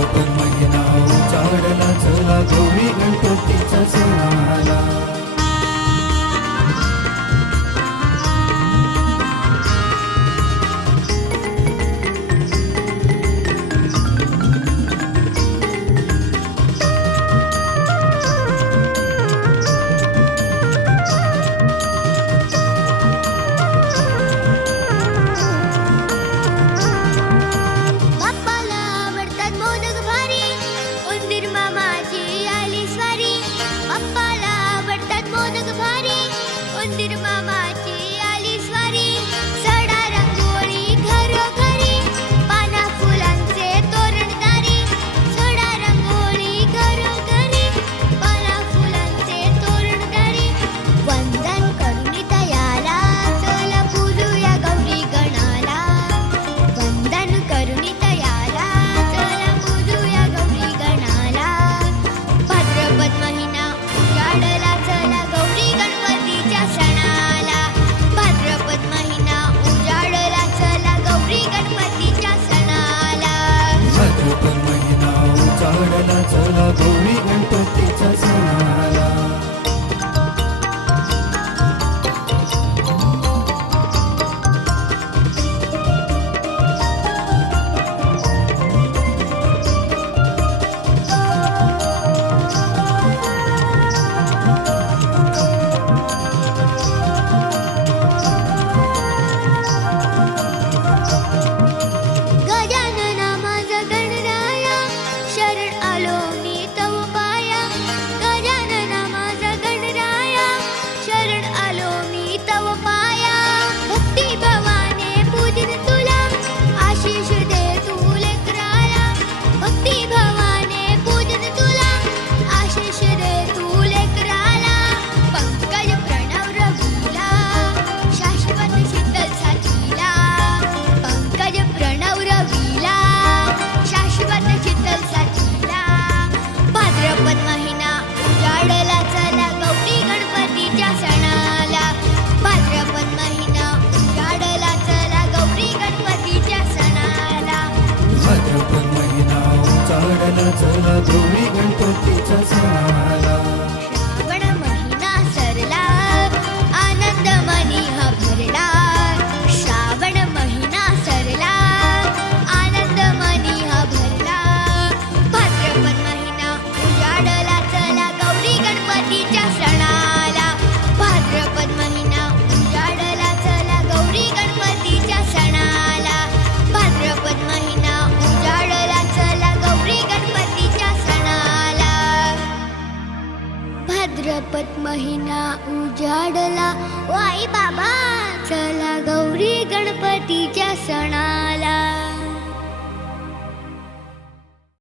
open चला गौरी गणपतीचा सणा. 我一把梦。